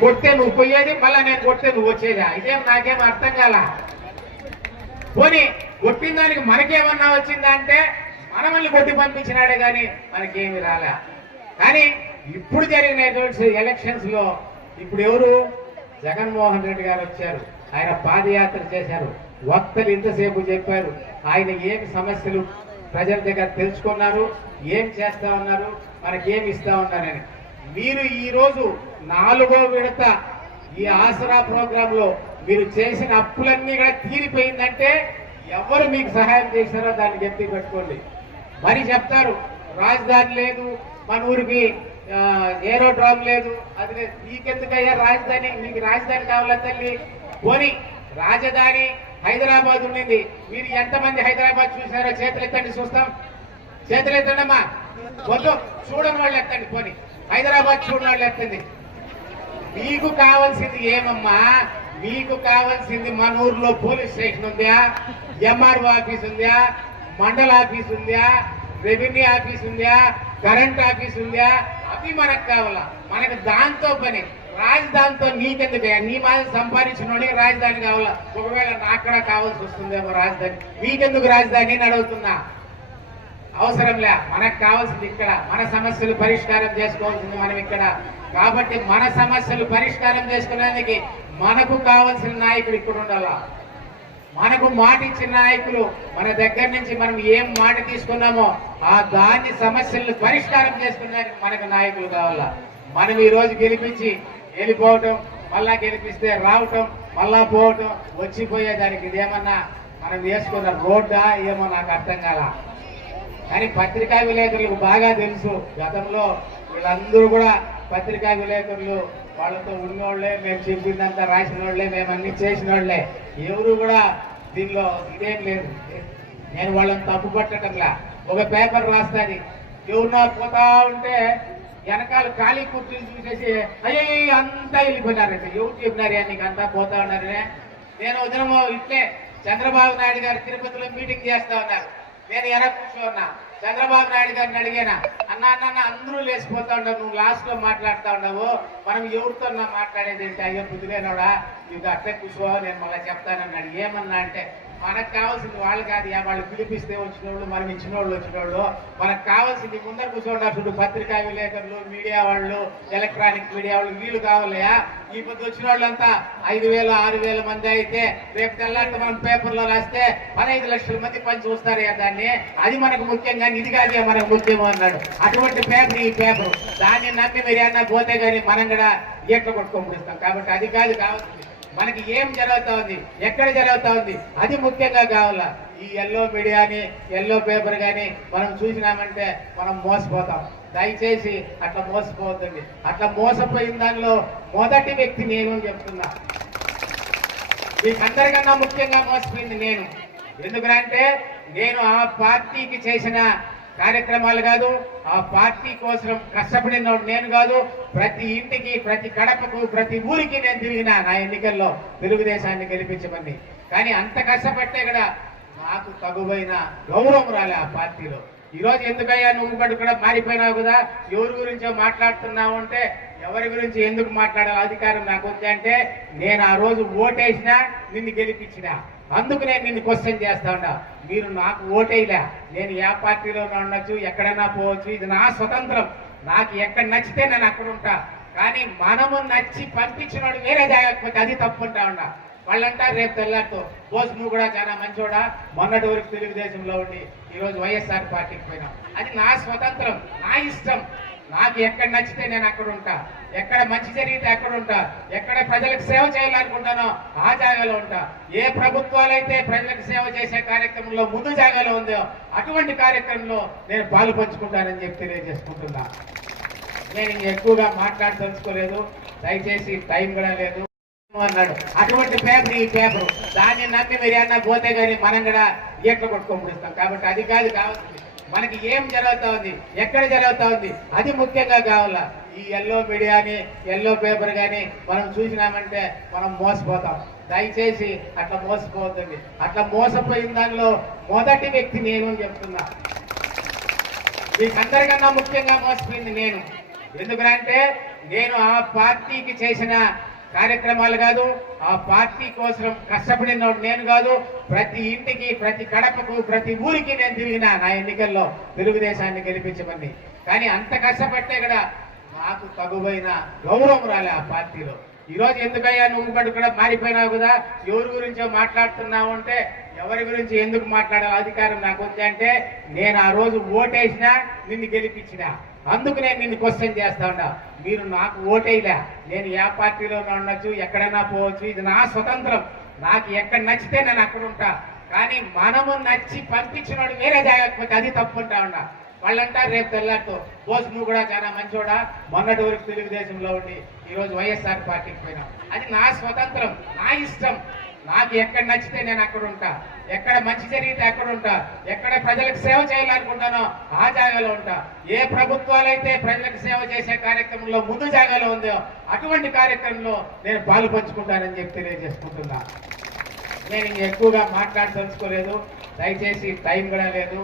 కొట్టే నువ్వు పోయేది, మళ్ళా నేను కొట్టే నువ్వు వచ్చేదా? ఇదేం నాకేం అర్థం కాల. పోనీ కొట్టిన దానికి మనకేమన్నా వచ్చిందా అంటే మనల్ని కొట్టి పంపించినాడే కానీ మనకేమి రాలే. కానీ ఇప్పుడు జరిగిన ఎలక్షన్స్ లో ఇప్పుడు ఎవరు? జగన్మోహన్ రెడ్డి గారు వచ్చారు, ఆయన పాదయాత్ర చేశారు, వక్తలు ఇంతసేపు చెప్పారు, ఆయన ఏమి సమస్యలు ప్రజల దగ్గర తెలుసుకున్నారు, ఏం చేస్తా ఉన్నారు, మనకేమి ఇస్తా ఉన్నారని. మీరు ఈ రోజు 4వ విడత ఈ ఆసరా ప్రోగ్రామ్ లో మీరు చేసిన అప్పులన్నీ కూడా తీరిపోయిందంటే ఎవరు మీకు సహాయం చేశారో దాన్ని గట్టి పెట్టుకోండి. మరి చెప్తారు రాజధాని లేదు, మన ఊరికి ఏరోడ్రామ్ లేదు, అది లేదు. మీకెందుకయ్యా రాజధాని? మీకు రాజధాని కావాలా తల్లి? పోనీ రాజధాని హైదరాబాద్ ఉండింది, మీరు ఎంతమంది హైదరాబాద్ చూసారో చేతులు ఎత్తండి చూస్తాం. చేతులు ఎత్తండి అమ్మా, వద్దు చూడని వాళ్ళు ఎత్తండి. పోనీ హైదరాబాద్ చూడని వాళ్ళు ఎత్తండి. మీకు కావాల్సింది ఏమమ్మా? మీకు కావాల్సింది మన ఊర్లో పోలీస్ స్టేషన్ ఉందా, ఎంఆర్ఓ ఆఫీస్ ఉందా, మండల ఆఫీస్ ఉందా, రెవెన్యూ ఆఫీస్ ఉందా, కరెంట్ ఆఫీస్ ఉందా? అవి మనకు కావాలా. మనకు దాంతో పని. రాజధానితో నీకెందుకు? నీ మాది సంపాదించిన రాజధాని కావాలా. ఒకవేళ నాకు కూడా కావాల్సి వస్తుందేమో రాజధాని, మీకెందుకు రాజధాని అని అడుగుతున్నా. అవసరంలే. మనకు కావాల్సింది ఇక్కడ, మన సమస్యలు పరిష్కారం చేసుకోవాల్సింది మనం ఇక్కడ. కాబట్టి మన సమస్యలు పరిష్కారం చేసుకునేందుకు మనకు కావాల్సిన నాయకుడు ఇక్కడ ఉండాలా. మనకు మాట ఇచ్చిన నాయకులు మన దగ్గర నుంచి మనం ఏం మాట తీసుకున్నామో ఆ దాన్ని సమస్యలను పరిష్కారం చేసుకునేందుకు మనకు నాయకులు కావాలా. మనం ఈ రోజు గెలిపించి వెళ్ళిపోవటం, మళ్ళా గెలిపిస్తే రావటం, మళ్ళా పోవటం, వచ్చిపోయేదానికి ఇదేమన్నా మనం వేసుకున్న రోడ్డా ఏమో నాకు అర్థం కాల. కానీ పత్రికా విలేకరులకు బాగా తెలుసు, గతంలో వీళ్ళందరూ కూడా పత్రికా విలేకరులు వాళ్ళతో ఉన్నోళ్లే, మేము చెప్పిందంతా రాసిన వాళ్ళే, మేము అన్ని చేసిన వాళ్ళే. ఎవరు కూడా దీనిలో ఇదేం లేదు. నేను వాళ్ళని తప్పు పట్టడంలా. ఒక పేపర్ రాస్తాది, ఎవరున్నా పోతా ఉంటే వెనకాల ఖాళీ కుర్చీలు చూసేసి అయ్యో అంతా వెళ్ళిపోయినారంటే ఎవరు చెప్పినారు నీకు అంతా పోతా ఉన్నారనే. నేను ఉదయమో ఇట్లే చంద్రబాబు నాయుడు గారు తిరుపతిలో మీటింగ్ చేస్తా ఉన్నారు, నేను వెనక కూర్చోన్నా. చంద్రబాబు నాయుడు గారిని అడిగానా, అన్నా అందరూ లేచిపోతా ఉండవు, నువ్వు లాస్ట్ లో మాట్లాడుతా ఉండవు, మనం ఎవరితో మాట్లాడేది ఏంటి? అయ్యో బుద్ధిలేనోడా, నీకు అట్లే కూర్చో, నేను మళ్ళీ చెప్తానన్నాడు. ఏమన్నా అంటే మనకు కావాల్సింది వాళ్ళు కాదు, వాళ్ళు పిలిపిస్తే వచ్చిన వాళ్ళు, మనం ఇచ్చిన వాళ్ళు వచ్చిన వాళ్ళు. మనకు కావాల్సింది ముందర కూర్చోండి. చూడు పత్రికా విలేకరులు, మీడియా వాళ్ళు, ఎలక్ట్రానిక్ మీడియా వాళ్ళు, వీళ్ళు కావాలయా. ఈ పొద్దు వచ్చిన వాళ్ళంతా 5,000 6,000 మంది అయితే రేపు తెల్లారితే మనం పేపర్లో రాస్తే 15 లక్షల మంది పని చూస్తారయ్యా దాన్ని. అది మనకు ముఖ్యం కానీ ఇది కాదు మనకు ముఖ్యమో అన్నాడు. అటువంటి పేపర్ ఈ పేపర్, దాన్ని నమ్మి మీరు ఏమన్నా పోతే కానీ మనం కూడా ఈట్ల కొట్టుకోముడిస్తాం. కాబట్టి అది కాదు కావాల్సింది. మనకి ఏం జరుగుతా ఉంది, ఎక్కడ జరుగుతా ఉంది, అది ముఖ్యంగా కావాలా. ఈ ఎల్లో మీడియాని, ఎల్లో పేపర్ కానీ మనం చూసినామంటే మనం మోసపోతాం. దయచేసి అట్లా మోసపోతుంది. అట్లా మోసపోయిన దానిలో మొదటి వ్యక్తి నేను చెప్తున్నా. మీకు అందరికన్నా ముఖ్యంగా మోసపోయింది నేను. ఎందుకంటే నేను ఆ పార్టీకి చేసిన కార్యక్రమాలు కాదు, ఆ పార్టీ కోసం కష్టపడిన నేను కాదు. ప్రతి ఇంటికి, ప్రతి గడపకు, ప్రతి ఊరికి నేను తిరిగిన నా ఎన్నికల్లో తెలుగుదేశాన్ని గెలిపించమని. కానీ అంత కష్టపట్టే కూడా నాకు తగువైన గౌరవం రాలే ఆ పార్టీలో. ఈరోజు ఎందుకయ్యా నువ్వు కూడా మారిపోయినావు కదా, ఎవరి గురించో మాట్లాడుతున్నావు అంటే ఎవరి గురించి ఎందుకు మాట్లాడాలి, అధికారం నాకు వద్దు అంటే నేను ఆ రోజు ఓటేసినా నిన్ను గెలిపించినా, అందుకు నేను నిన్ను క్వశ్చన్ చేస్తా ఉన్నా. మీరు నాకు ఓటేయలే, నేను ఏ పార్టీలో ఉండొచ్చు, ఎక్కడైనా పోవచ్చు, ఇది నా స్వతంత్రం. నాకు ఎక్కడ నచ్చితే నేను అక్కడ ఉంటా. కానీ మనము నచ్చి పంపించినోడు వేరే జాగ్రత్త, అది తప్పు ఉంటా ఉన్నా. వాళ్ళంటారు రేపు తెల్లారితో బోస్ నువ్వు కూడా చాలా మంచోడా, మొన్నటి వరకు తెలుగుదేశంలో ఉండి ఈరోజు వైఎస్ఆర్ పార్టీకి పోయినా. అది నా స్వతంత్రం, నా ఇష్టం. నాకు ఎక్కడ నచ్చితే నేను అక్కడ ఉంటా, ఎక్కడ మంచి జరిగితే అక్కడ ఉంటా, ఎక్కడ ప్రజలకు సేవ చేయాలనుకుంటానో ఆ జాగాలో ఉంటా. ఏ ప్రభుత్వాలైతే ప్రజలకు సేవ చేసే కార్యక్రమంలో ముందు జాగాలో ఉందో అటువంటి కార్యక్రమంలో నేను పాలు పంచుకుంటానని చెప్పి తెలియజేసుకుంటున్నా. నేను ఎక్కువగా మాట్లాడదలుచుకోలేదు, దయచేసి టైం కూడా లేదు అన్నాడు. అటువంటి పేపర్ ఈ పేపర్, దాన్ని నమ్మి మీరు ఏమన్నా పోతే కానీ మనం కూడా ఈట్ల కొట్టుకోముడిస్తాం. కాబట్టి అది కాదు కావాల్సింది. మనకి ఏం జరుగుతా ఉంది, ఎక్కడ జరుగుతా ఉంది, అది ముఖ్యంగా కావాలా. ఈ ఎల్లో మీడియాని, ఎల్లో పేపర్ కానీ మనం చూసినామంటే మనం మోసపోతాం. దయచేసి అట్లా మోసపోతుంది. అట్లా మోసపోయిన దానిలో మొదటి వ్యక్తి నేను చెప్తున్నా. మీకు అందరికన్నా ముఖ్యంగా మోసపోయింది నేను. ఎందుకంటే నేను ఆ పార్టీకి చేసిన కార్యక్రమాలు కాదు, ఆ పార్టీ కోసం కష్టపడినోడు నేను కాదు. ప్రతి ఇంటికి, ప్రతి కడపకు, ప్రతి ఊరికి నేను తిరిగిన నా ఎన్నికల్లో తెలుగుదేశాన్ని గెలిపించమని. కానీ అంత కష్టపడితే కూడా నాకు తగువైన గౌరవం రాలే ఆ పార్టీలో. ఈరోజు ఎందుకయ్యా నువ్వు కూడా మారిపోయినావు కదా, ఎవరి గురించో మాట్లాడుతున్నావు అంటే, ఎవరి గురించి ఎందుకు మాట్లాడాలి, అధికారం నాకు వచ్చి అంటే, నేను ఆ రోజు ఓటేసినా నిన్ను గెలిపించినా, అందుకు నేను నిన్ను క్వశ్చన్ చేస్తా ఉన్నా. మీరు నాకు ఓటేయలే, నేను ఏ పార్టీలో ఉండొచ్చు, ఎక్కడైనా పోవచ్చు, ఇది నా స్వతంత్రం. నాకు ఎక్కడ నచ్చితే నేను అక్కడ ఉంటా. కానీ మనము నచ్చి పంపించినోడు వేరే జాగ్రత్త, అది తప్పు ఉంటా ఉన్నా. వాళ్ళంటారు రేపు తెల్లారితో, బోస్ నువ్వు కూడా చాలా మంచోడా, మొన్నటి వరకు తెలుగుదేశంలో ఉండి ఈరోజు వైఎస్ఆర్ పార్టీకి పోయినావు. అది నా స్వతంత్రం, నా ఇష్టం. నాకు ఎక్కడ నచ్చితే నేను అక్కడ ఉంటా, ఎక్కడ మంచి జరిగితే అక్కడ ఉంటా, ఎక్కడ ప్రజలకు సేవ చేయాలనుకుంటానో ఆ జాగాలో ఉంటా. ఏ ప్రభుత్వాలు అయితే ప్రజలకు సేవ చేసే కార్యక్రమంలో ముందు జాగాలో ఉందో అటువంటి కార్యక్రమంలో నేను పాలు పంచుకుంటానని చెప్పి తెలియజేసుకుంటున్నా. నేను ఎక్కువగా మాట్లాడదలుచుకోలేదు, దయచేసి టైం కూడా లేదు.